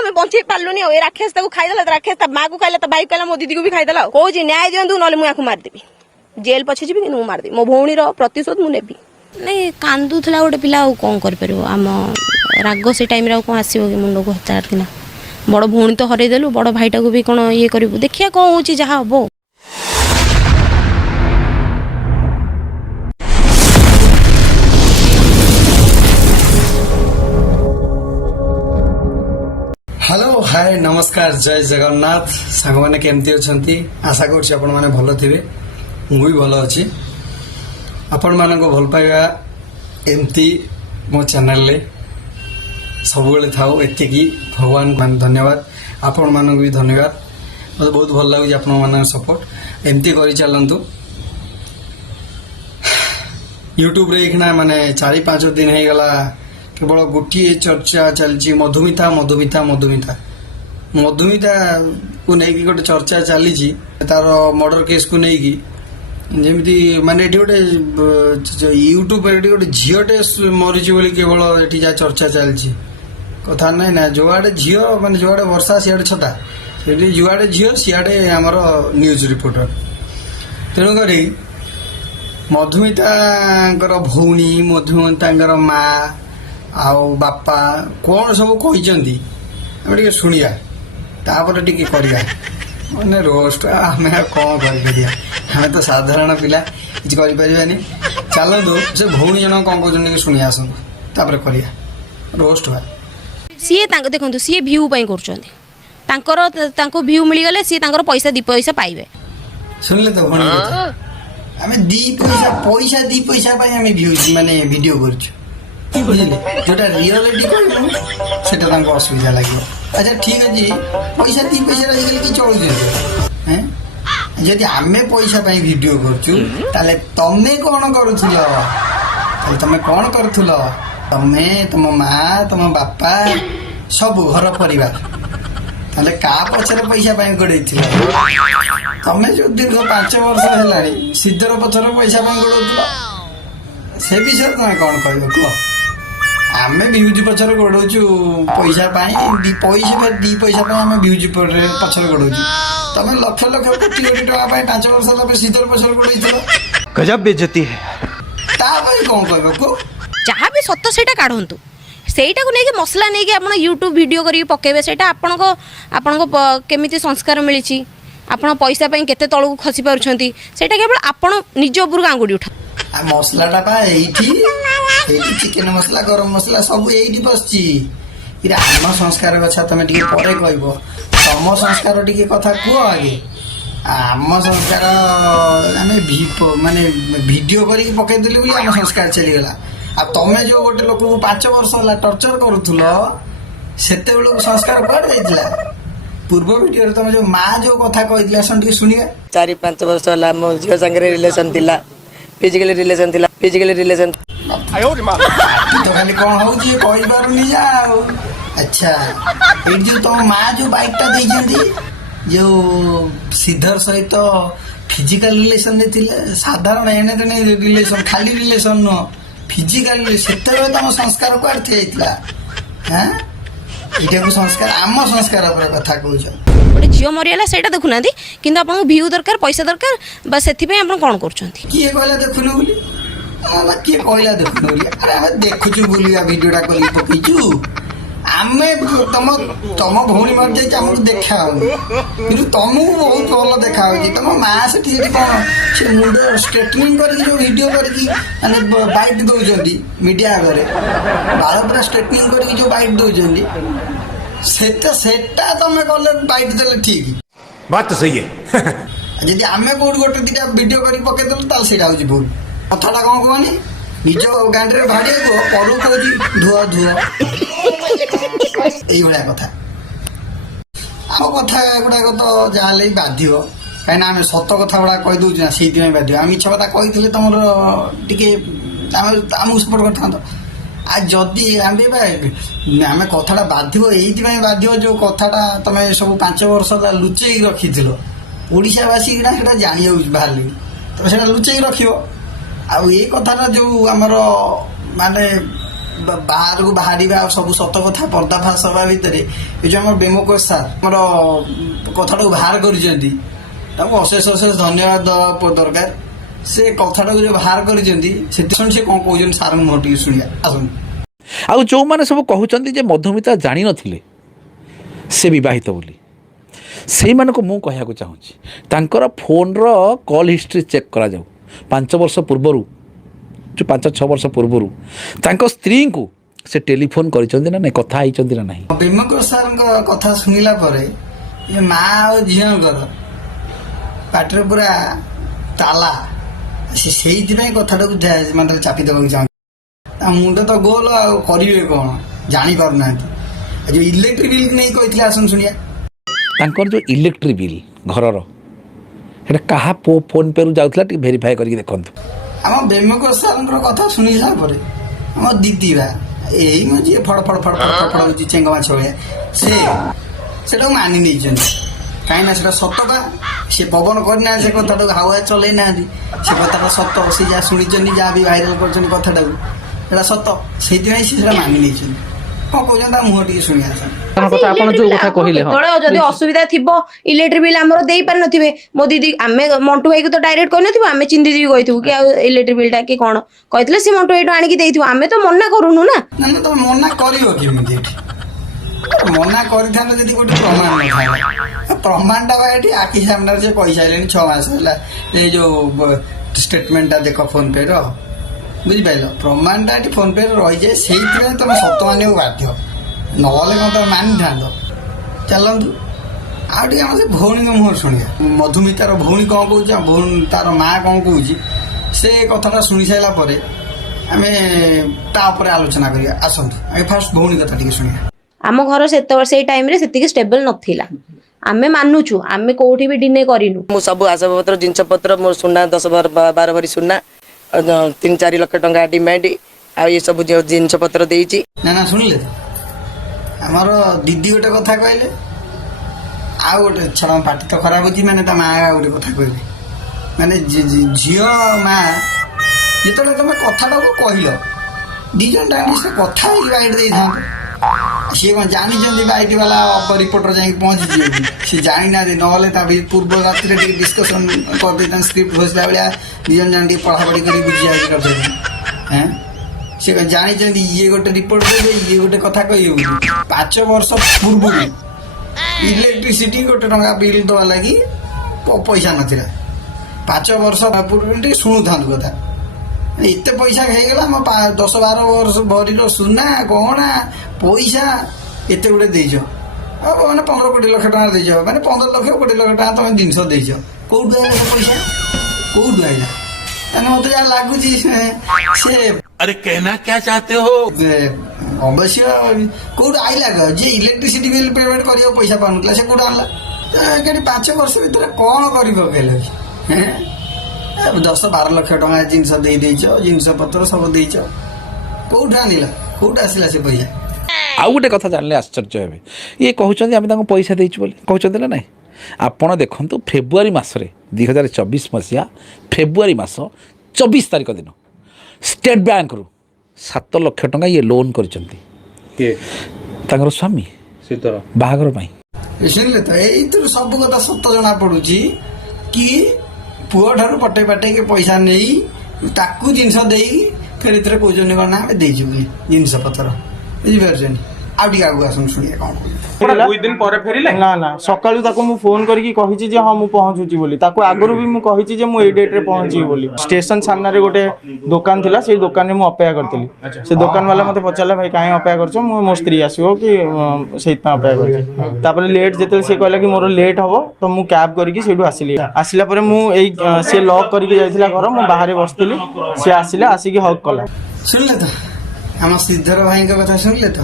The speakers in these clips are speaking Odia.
आम बचे पार्लुनी राक्षस खाईदेला राक्षस माँ को खाइला भाई कहला मो दीदी को भी खाईदेला कौन न्याय दिंतु ना मुझे मारिदेवी जेल पछे जी कि मारिदेवी मो भौणी प्रतिशोध मुझे नहीं कांदुला गोटे पिला कौन कर आम राग से टाइम कौन आसो कि मुंड को हतार कि बड़ भौणी तो हरईदेलु बड़ भाईटा को भी कौन ये करूँ देखिए कौन हो जहाँ हम। हेलो हाय नमस्कार जय जगन्नाथ सांग मैंने केमती अच्छी आशा करुँच आपण मैंने भल थे मुझे भल अच्छी आपण मान भल पाइबा एमती मो चैनल रे सब थाऊ एतिकी भगवान को धन्यवाद आपण मान भी धन्यवाद मतलब बहुत भल लगे आपण मान सपोर्ट एमती कर चलतु यूट्यूब रे माने 4-5 दिन हो गला केवल गोटे चर्चा चलती मधुमिता मधुमिता मधुमिता मधुमिता को लेकिन गोटे चर्चा चली तार मर्डर केस को लेकिन जमी माने गोटे यूट्यूब गोटे झीटे मरीची बोली केवल ये जहाँ चर्चा चलती कथा ना ना जुआड़े झी माने जुआड़े वर्षा सियाड़े छता से जुआड़े झील सियाड़े आमर न्यूज रिपोर्टर तेणुक मधुमिता भौणी मधुमिता माँ आउ बापा कौन सब कहते शुणिया तापर टी मैंने रोस्ट आम कौन कर हमें तो साधारण पिला किसी करें चलतु से भौणी जन कौन कहते शुणी आसतु करिया रोस्ट हुआ सी देखो सी भ्यू कर भ्यू मिलगले सी पैसा 2 पैसा पाइबे सुनले तो भौणी आम 2 पैसा आम भ्यू माने वीडियो कर बुझे जोटा रियलिटी कहूँ असुविधा लगे अच्छा ठीक अच्छे पैसा 2 पैसा आजिकल कि चलुचे जदि आम पैसा वीडियो कर तमें कौन कर तमें कौन कर तमें तुम माँ तुम बापा सब घर परिवार ताले का पचर पैसा गोड़े तमें जो दीर्घ 5 वर्ष है सिद्धर पचर पैसा गोड़ से विषय तुम्हें कौन कह आम भ्यूज पचर गोड़ाऊ पैसा पैसा 2 पैसा आम भ्यूज पचर गोड़ाऊ तमें लक्ष लक्ष कोटी कोटी टाँग 5 वर्ष लगे सिद्धर पचर गोड़ गजब बेइज्जती है कौन कह जहाँ भी सत से काढ़ु सेटा को लेकिन मसला नहीं कि आप यूट्यूब वीडियो करके पकेबे सेटा आपण केमिति संस्कार मिली आपण पैसा केते तलू खसी पारुछंती सेटा केवल आपण निज उपरको आंगुठी उठा मसलाटा पा चिकेन मसला गरम मसला सब ये बसची आम संस्कार कथा तुम टे पर कह तम संस्कार टी कथा कह आगे आम संस्कार आम माने वीडियो करके पकईदेलु आम संस्कार चलीगला आ तमें जो गोटे लोक 5 वर्ष है टर्चर करुल से संस्कार कड़ा पूर्व वीडियो तुम जो माँ जो कथा कही शुणिया 4-5 वर्ष है मो झील सागर रिलेसन थिला फिजिकली रिलेसन तो खाली कौन हो पारुनी अच्छा ये जो तुम माँ जो बाइकटा देती जो सिद्धर सहित फिजिकल रिलेसन साधारण एने तेने रिलेसन खाली रिलेसन नुह फिजिकल से तुम संस्कार कुआड़े हाँ ये संस्कार आम संस्कार कथा कह गोटे झील मरीगला से देखुना कि आपको भ्यू दरकार पैसा दरकार से कौन कर किए कहला देखुन बोली किए कहला देखुन बोली अरे आम देखुचु बोली वीडियोटा कर पकईचु आम तुम तुम भौणी मर जाए आमको देखा कि तुमको बहुत भल देखा तुम माँ से कौन से मुंड स्ट्रेटनिंग कर वीडियो कर बाइट दौरान मीडिया आगे बाल पूरा स्ट्रेटनिंग कर जो बाइट दौरान सेटा तुम कले बाइट देले ठीक बात तो सही है जदि आम कौट गोटे 2टा वीडियो कर पकईदेलु ताल से भूल कथाटा कौन कहनी निज गांडी भाड़ी को परू कह धुआ धुआ यही कथा आम कथा गुड़ाक तो जहाँ बाध्य कहीं आम सत कथा गुड़ा कही दूसरे ना से बाध्य आम मिछ कथा कही तुम टे आमको सपोर्ट कर आज जदि आम कथाटा बाध्य ये बाध्य जो कथाटा तुम सब 5 वर्ष लुचे रखी ओडावासी गुड़ा जाना बाहर तुम से लुचे रख ये कथाटा जो आमर माने ବାହାରକୁ ବାହାରିବା ଆଉ ସବୁ ସତ କଥା ପର୍ଦ୍ଦାଫାଶ ହେବା ଭିତରେ ଏ ଯୋଉ ଆମର ବେମୋକୋଷ ସାର୍ ଆମର କଥାଟାକୁ ବାହାର କରିଛନ୍ତି, ତାଙ୍କୁ ଅଶେଷ ଅଶେଷ ଧନ୍ୟବାଦ ଦେବା ଦରକାର। ସେ କଥାଟାକୁ ଯୋଉ ବାହାର କରିଛନ୍ତି ସେଥିପାଇଁ ସେ କ'ଣ କହୁଛନ୍ତି ସାର୍ ମୁହଁ ଟିକେ ଶୁଣିବା ଆସନ୍ତୁ। ଆଉ ଯେଉଁମାନେ ସବୁ କହୁଛନ୍ତି ଯେ ମଧୁମିତା ଜାଣିନଥିଲେ ସେ ବିବାହିତ ବୋଲି, ସେଇମାନଙ୍କୁ ମୁଁ କହିବାକୁ ଚାହୁଁଛି ତାଙ୍କର ଫୋନ୍ର କଲ୍ ହିଷ୍ଟ୍ରି ଚେକ୍ କରାଯାଉ। 5 ବର୍ଷ ପୂର୍ବରୁ, ଯେଉଁ 5-6 ବର୍ଷ ପୂର୍ବରୁ ତାଙ୍କ ସ୍ତ୍ରୀଙ୍କୁ ସେ ଟେଲିଫୋନ୍ କରିଛନ୍ତି ନା ନାହିଁ, କଥା ହେଇଛନ୍ତି ନା ନାହିଁ। ବେମୋକୋଷ ସାର୍ଙ୍କ କଥା ଶୁଣିଲା ପରେ ଏ ମା ଆଉ ଝିଅଙ୍କର ପାଟିରେ ପୁରା ତାଲା, ସେ ସେଇଥିପାଇଁ କଥାଟାକୁ ମାନେ ଚାପି ଦେବାକୁ ଚାହୁଁଛି। ତା ମୁଣ୍ଡ ତ ଗୋଲ, ଆଉ କରିବେ କ'ଣ ଜାଣିପାରୁନାହାନ୍ତି। ଯୋଉ ଇଲେକ୍ଟ୍ରିକ୍ ବିଲ୍ ନେଇ କହିଥିଲେ ଆସନ୍ତୁ ଶୁଣିବା। ତାଙ୍କର ଯେଉଁ ଇଲେକ୍ଟ୍ରି ବିଲ୍ ଘରର ସେଇଟା କାହା ଫୋନ୍ ପେରୁ ଯାଉଥିଲା ଟିକେ ଭେରିଫାଏ କରିକି ଦେଖନ୍ତୁ। ଆମ ବେମୋକୋଷ ସାର୍ଙ୍କର କଥା ଶୁଣି ସାରିଲା ପରେ ଆମ ଦିଦି ବା ଏଇ ମୋ ଯିଏ ଫଡ଼ ଫଡ଼ ଫଡ଼ ଫଡ଼ ଫଡ଼ ହେଉଛି ଚେଙ୍ଗ ମାଛ ଭଳିଆ ସେଟାକୁ ମାନି ନେଇଛନ୍ତି। କାହିଁକିନା ସେଟା ସତ ବା, ସେ ପବନ କରିନାହାନ୍ତି ସେ କଥାଟାକୁ, ହାୱା ଚଲେଇ ନାହାନ୍ତି। ସେ କଥାଟା ସତ, ସେ ଯାହା ଶୁଣିଛନ୍ତି ଯାହା ବି ଭାଇରାଲ କରିଛନ୍ତି କଥାଟାକୁ ସେଟା ସତ, ସେଇଥିପାଇଁ ସେ ସେଟା ମାନି ନେଇଛନ୍ତି। କ'ଣ କହୁଛନ୍ତି ତା ମୁହଁ ଟିକେ ଶୁଣି ଆସନ୍ତୁ। ଆପଣ ଯୋଉ କଥା କହିଲେ, ଯଦି ଅସୁବିଧା ଥିବ ଇଲେକ୍ଟ୍ରିକ ବିଲ୍ ଆମର ଦେଇ ପାରିନଥିବେ, ମୋ ଦିଦି ଆମେ ମଣ୍ଟୁ ଭାଇକୁ ତ ଡାଇରେକ୍ଟ କହିନଥିବୁ, ଆମେ ଚିନ୍ଦି ଦିଦି କହିଥିବୁ କି ଆଉ ଇଲେକ୍ଟ୍ରିକ ବିଲ୍ ଟା କି କ'ଣ କହିଥିଲେ ସେ ମଣ୍ଟୁ ଭାଇଠୁ ଆଣିକି ଦେଇଥିବ, ଆମେ ତ ମନା କରୁନୁ ନା। ନା ତମେ ମନା କରିବ କେମିତି? ଏଠି ମନା କରିଥାନ୍ତ ଯଦି ଗୋଟେ ପ୍ରମାଣ ନଥାନ୍ତା। ପ୍ରମାଣଟା ବା ଏଠି ଆଖି ସାମ୍ନାରେ ଯେ କହିସାରିଲେଣି 6 ମାସ ହେଲା, ଏଇ ଯୋଉ ଷ୍ଟେଟମେଣ୍ଟଟା ଦେଖ ଫୋନ ପେ ର, ବୁଝିପାରିଲ? ପ୍ରମାଣଟା ଏଠି ଫୋନ ପେ ରେ ରହିଯାଏ, ସେଇଥିପାଇଁ ତମେ ସତ ମାନିବାକୁ ବାଧ୍ୟ, ନହେଲେ କ'ଣ ତମେ ମାନିଥାନ୍ତ? ଚାଲନ୍ତୁ ଆଉ ଟିକେ ଆମ ସେ ଭଉଣୀଙ୍କ ମୁହଁରେ ଶୁଣିବା। ମଧୁମିତାର ଭଉଣୀ କ'ଣ କହୁଛି, ଭଉଣୀ ତାର ମା କ'ଣ କହୁଛି, ସେ କଥାଟା ଶୁଣି ସାରିଲା ପରେ ଆମେ ତା ଉପରେ ଆଲୋଚନା କରିବା। ଆସନ୍ତୁ ଆগে ଫାଷ୍ଟ ଭଉଣୀ କଥା ଟିକେ ଶୁଣିବା। ଆମ ଘର ସେଇ ଟାଇମରେ ସେତିକି ଷ୍ଟେବଲ ନଥିଲା, ଆମେ ମାନୁଛୁ, ଆମେ କୋଉଠି ବି ଡିନେ କରିନୁ। ମୁଁ ସବୁ ଆସବାବପତ୍ର ଜିନିଷପତ୍ର ମୋର ସୁନା 10-12 ଭରି ସୁନା, 3-4 ଲକ୍ଷ ଟଙ୍କା ଡିମାଣ୍ଡ, ଆଉ ଏ ସବୁ ଜିନିଷପତ୍ର ଦେଇଛି। ନା ଶୁଣିଲେ ତ ଆମର ଦିଦି ଗୋଟେ କଥା କହିଲେ, ଆଉ ଗୋଟେ ଛଡ଼ା ପାଟି ତ ଖରାପ ଅଛି, ମାନେ ତା ମା ଆଉ ଗୋଟେ କଥା କହିଲେ, ମାନେ ଝିଅ ମା ଯେତେବେଳେ ତମେ କଥାଟାକୁ କହିଲ 2 ଜଣ ସେ କଥା ହେଇକି ବାଇଟ୍ ଦେଇଥାନ୍ତ। ସିଏ କ'ଣ ଜାଣିଛନ୍ତି ବାଇଟ୍ ବାଲା ରିପୋର୍ଟର ଯାଇକି ପହଞ୍ଚିଯିବେ? ସିଏ ଜାଣିନାହାନ୍ତି, ନହେଲେ ତା ପୂର୍ବ ରାତିରେ ଟିକେ ଡିସ୍କସନ୍ କରିଦେଇଥାନ୍ତି, ସ୍କ୍ରିପ୍ଟ ଘୋଷିଲା ଭଳିଆ 2 ଜଣ ଯାକ ଟିକେ ପଢ଼ାପଢ଼ି କରି ବୁଝିବା କରିଦେଇଥାନ୍ତି। ସେ କ'ଣ ଜାଣିଛନ୍ତି ଇଏ ଗୋଟେ ରିପୋର୍ଟ ଦେବେ, ଇଏ ଗୋଟେ କଥା କହିବେ ବୋଲି? 5 ବର୍ଷ ପୂର୍ବରୁ ଇଲେକ୍ଟ୍ରିସିଟି 1 ଟଙ୍କା ବିଲ୍ ଦେବା ଲାଗି ପଇସା ନଥିଲା। 5 ବର୍ଷ ପୂର୍ବରୁ ଟିକେ ଶୁଣୁଥାନ୍ତୁ କଥା, ଏତେ ପଇସା ହେଇଗଲା, ଆମ 10-12 ବର୍ଷ ଭରିର ସୁନା ଗହଣା ପଇସା ଏତେ ଗୁଡ଼େ ଦେଇଛ, ମାନେ 15 ଲକ୍ଷ ଟଙ୍କା ଦେଇଛ, ମାନେ 15 ଲକ୍ଷ 20 ଲକ୍ଷ ଟଙ୍କା ତମେ ଜିନିଷ ଦେଇଛ। କୋଉଠୁ ଆଇଲା ସେ ପଇସା? କୋଉଠୁ ଆଇଲା? ତାହେଲେ ମତେ ଯାହା ଲାଗୁଛି ସେ अरे कहना क्या चाहते हो? ଅବଶ୍ୟ କୋଉଠୁ ଆଇଲା ଯେ ଇଲେକ୍ଟ୍ରିସିଟି ବିଲ୍ ପେମେଣ୍ଟ କରିବାକୁ ପଇସା ପାଉନଥିଲା, ସେ କୋଉଠୁ ଆଣିଲା? 5 ବର୍ଷ ଭିତରେ କ'ଣ କରି ପକେଇଲେ? 10-12 ଲକ୍ଷ ଟଙ୍କା ଜିନିଷ ଦେଇଛ, ଜିନିଷ ପତ୍ର ସବୁ ଦେଇଛ, କୋଉଠୁ ଆଣିଲା? କୋଉଠୁ ଆସିଲା ସେ ପଇସା? ଆଉ ଗୋଟେ କଥା ଜାଣିଲେ ଆଶ୍ଚର୍ଯ୍ୟ ହେବେ, ଇଏ କହୁଛନ୍ତି ଆମେ ତାଙ୍କୁ ପଇସା ଦେଇଛୁ ବୋଲି, କହୁଛନ୍ତି ନା ନାହିଁ? ଆପଣ ଦେଖନ୍ତୁ ଫେବୃଆରୀ ମାସରେ 2024 ମସିହା ଫେବୃଆରୀ ମାସ 24 ତାରିଖ ଦିନ ଷ୍ଟେଟ୍ ବ୍ୟାଙ୍କରୁ 7 ଲକ୍ଷ ଟଙ୍କା ଇଏ ଲୋନ୍ କରିଛନ୍ତି ତାଙ୍କର ସ୍ୱାମୀ ବାହାଘର ପାଇଁ। ଶୁଣିଲେ ତ, ଏଇଥିରୁ ସବୁ କଥା ସତ ଜଣା ପଡୁଛି କି ପୁଅ ଠାରୁ ପଟେଇ ପାଟେଇକି ପଇସା ନେଇ ତାକୁ ଜିନିଷ ଦେଇ ଫେର ଏଥିରେ କହୁଛନ୍ତି କ'ଣ ନା ଆମେ ଦେଇଛୁ ବୋଲି ଜିନିଷ ପତ୍ର, ବୁଝିପାରୁଛନ୍ତି? ଆଉ ଟିକେ ଆଗକୁ ଆସନ୍ତୁ ଶୁଣିବା କ'ଣ କହୁଛନ୍ତି। 2 ଦିନ ପରେ ଫେରିଲେ? ନା ସକାଳୁ ତାକୁ ମୁଁ ଫୋନ କରିକି କହିଛି ଯେ ହଁ ମୁଁ ପହଞ୍ଚୁଛି ବୋଲି, ତାକୁ ଆଗରୁ ବି ମୁଁ କହିଛି ଯେ ମୁଁ ଏଇ ଡେଟ୍ରେ ପହଞ୍ଚିବି ବୋଲି। ଷ୍ଟେସନ ସାମ୍ନାରେ ଗୋଟେ ଦୋକାନ ଥିଲା, ସେଇ ଦୋକାନରେ ମୁଁ ଅପେକ୍ଷା କରିଥିଲି। ସେ ଦୋକାନ ବାଲା ମତେ ପଚାରିଲା ଭାଇ କାହିଁ ଅପେକ୍ଷା କରିଛ, ମୁଁ ମୋ ସ୍ତ୍ରୀ ଆସିବ କି ସେଇଥିପାଇଁ ଅପେକ୍ଷା କରିଛି। ତାପରେ ଲେଟ୍ ଯେତେବେଳେ ସେ କହିଲା କି ମୋର ଲେଟ୍ ହବ, ତ ମୁଁ କ୍ୟାବ୍ କରିକି ସେଇଠୁ ଆସିଲି। ଆସିଲା ପରେ ମୁଁ ଏଇ ସେ ଲକ୍ କରିକି ଯାଇଥିଲା ଘର, ମୁଁ ବାହାରେ ବସିଥିଲି, ସେ ଆସିଲା, ଆସିକି ହକ୍ କଲା। ଶୁଣିଲେ ତ ଆମ ଶ୍ରୀଧର ଭାଇଙ୍କ କଥା, ଶୁଣିଲେ ତ?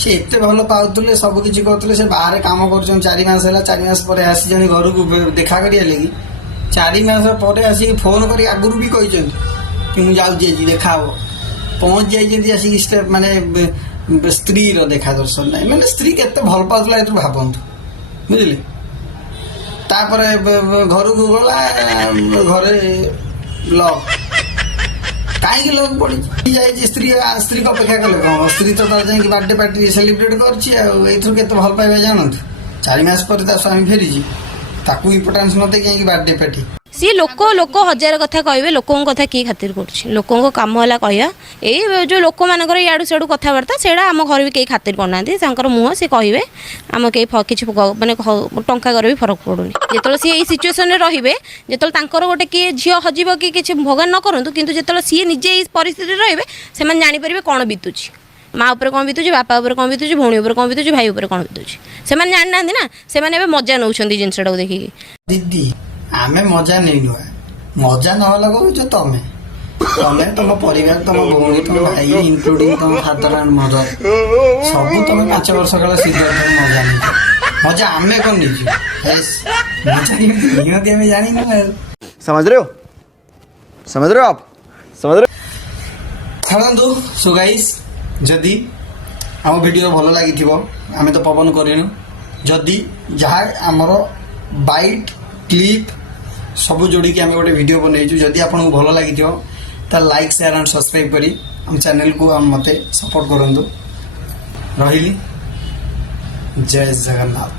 ସେ ଏତେ ଭଲ ପାଉଥିଲେ, ସବୁ କିଛି କରୁଥିଲେ, ସେ ବାହାରେ କାମ କରୁଛନ୍ତି 4 ମାସ ହେଲା, 4 ମାସ ପରେ ଆସିଛନ୍ତି ଘରକୁ ଦେଖା କରିବା ଲାଗି। 4 ମାସ ପରେ ଆସିକି ଫୋନ କରି ଆଗରୁ ବି କହିଛନ୍ତି କି ମୁଁ ଯାଉଛି ଆଜି ଦେଖା ହବ, ପହଞ୍ଚି ଯାଇଛନ୍ତି ଆସିକି ମାନେ ସ୍ତ୍ରୀର ଦେଖା ଦର୍ଶନ ନାହିଁ, ମାନେ ସ୍ତ୍ରୀ କେତେ ଭଲ ପାଉଥିଲା ଏଥିରୁ ଭାବନ୍ତୁ, ବୁଝିଲେ? ତାପରେ ଘରକୁ ଗଲା, ଘରେ ଲକ୍, କାହିଁକି ଲୋକ ପଡିଛି ଯାଇଛି ସ୍ତ୍ରୀକୁ ଅପେକ୍ଷା କଲେ କଣ ସ୍ତ୍ରୀ ତ ତାର ଯାଇକି ବାର୍ଥଡେ ପାର୍ଟି ସେଲିବ୍ରେଟ କରୁଛି ଆଉ ଏଇଥିରୁ କେତେ ଭଲ ପାଇବା ଜାଣନ୍ତୁ 4 ମାସ ପରେ ତା ସ୍ୱାମୀ ଫେରିଛି ତାକୁ ଇମ୍ପୋର୍ଟାନ୍ସ ନ ଦେଇ କାହିଁକି ବାର୍ଥଡେ ପାର୍ଟି ସିଏ ଲୋକ ହଜାର କଥା କହିବେ ଲୋକଙ୍କ କଥା କିଏ ଖାତିର କରୁଛି ଲୋକଙ୍କ କାମ ହେଲା କହିବା ଏଇ ଯେଉଁ ଲୋକମାନଙ୍କର ଇଆଡ଼ୁ ସିଆଡ଼ୁ କଥାବାର୍ତ୍ତା ସେଇଟା ଆମ ଘରେ ବି କେହି ଖାତିର କରୁନାହାନ୍ତି ତାଙ୍କର ମୁହଁ ସେ କହିବେ ଆମ କେହି କିଛି ମାନେ ଟଙ୍କା ଘରେ ବି ଫରକ ପଡ଼ୁନି ଯେତେବେଳେ ସିଏ ଏଇ ସିଚୁଏସନରେ ରହିବେ ଯେତେବେଳେ ତାଙ୍କର ଗୋଟେ କିଏ ଝିଅ ହଜିବ କି କିଛି ଭଗବାନ ନ କରନ୍ତୁ କିନ୍ତୁ ଯେତେବେଳେ ସିଏ ନିଜେ ଏଇ ପରିସ୍ଥିତିରେ ରହିବେ ସେମାନେ ଜାଣିପାରିବେ କ'ଣ ବିତୁଛି ମା ଉପରେ କ'ଣ ବିତୁଛି ବାପା ଉପରେ କ'ଣ ବିତୁଛି ଭଉଣୀ ଉପରେ କ'ଣ ବିତୁଛି ଭାଇ ଉପରେ କ'ଣ ବିତୁଛି ସେମାନେ ଜାଣିନାହାନ୍ତି ନା ସେମାନେ ଏବେ ମଜା ନେଉଛନ୍ତି ଜିନିଷଟାକୁ ଦେଖିକି ଦିଦି ଆମେ ମଜା ନେଇନୁ ମଜା ନହେଲା କହୁଛ ତମେ ତମ ପରିବାର ତମ ଭଉଣୀ ତମ ଭାଇ ଇନକ୍ଲୁଡିଂ ତମ ଫାଦର ଆଣ୍ଡ ମଦର ସବୁ ତମେ 5 ବର୍ଷ କାଳ ସିରିୟଲ ମଜା ନେଇଛ ମଜା ଆମେ କଣ ନେଇଛୁ ମଜା ନିହାତି ଆମେ ଜାଣିନୁ समझ रहे हो आप समझ रहे हो ଛାଡ଼ନ୍ତୁ ସୋ ଗାଇସ୍ ଯଦି ଆମ ଭିଡ଼ିଓ ଭଲ ଲାଗିଥିବ ଆମେ ତ ପବନ କରିନୁ ଯଦି ଯାହା ଆମର ବାଇଟ୍ କ୍ଲିପ୍ ସବୁ ଯୋଡ଼ିକି ଆମେ ଗୋଟେ ଭିଡ଼ିଓ ବନେଇଛୁ ଯଦି ଆପଣଙ୍କୁ ଭଲ ଲାଗିଥିବ ତାହେଲେ ଲାଇକ୍ ସେୟାର ଆଣ୍ଡ ସବସ୍କ୍ରାଇବ୍ କରି ଆମ ଚ୍ୟାନେଲକୁ ମୋତେ ସପୋର୍ଟ କରନ୍ତୁ ରହିଲି ଜୟ ଜଗନ୍ନାଥ।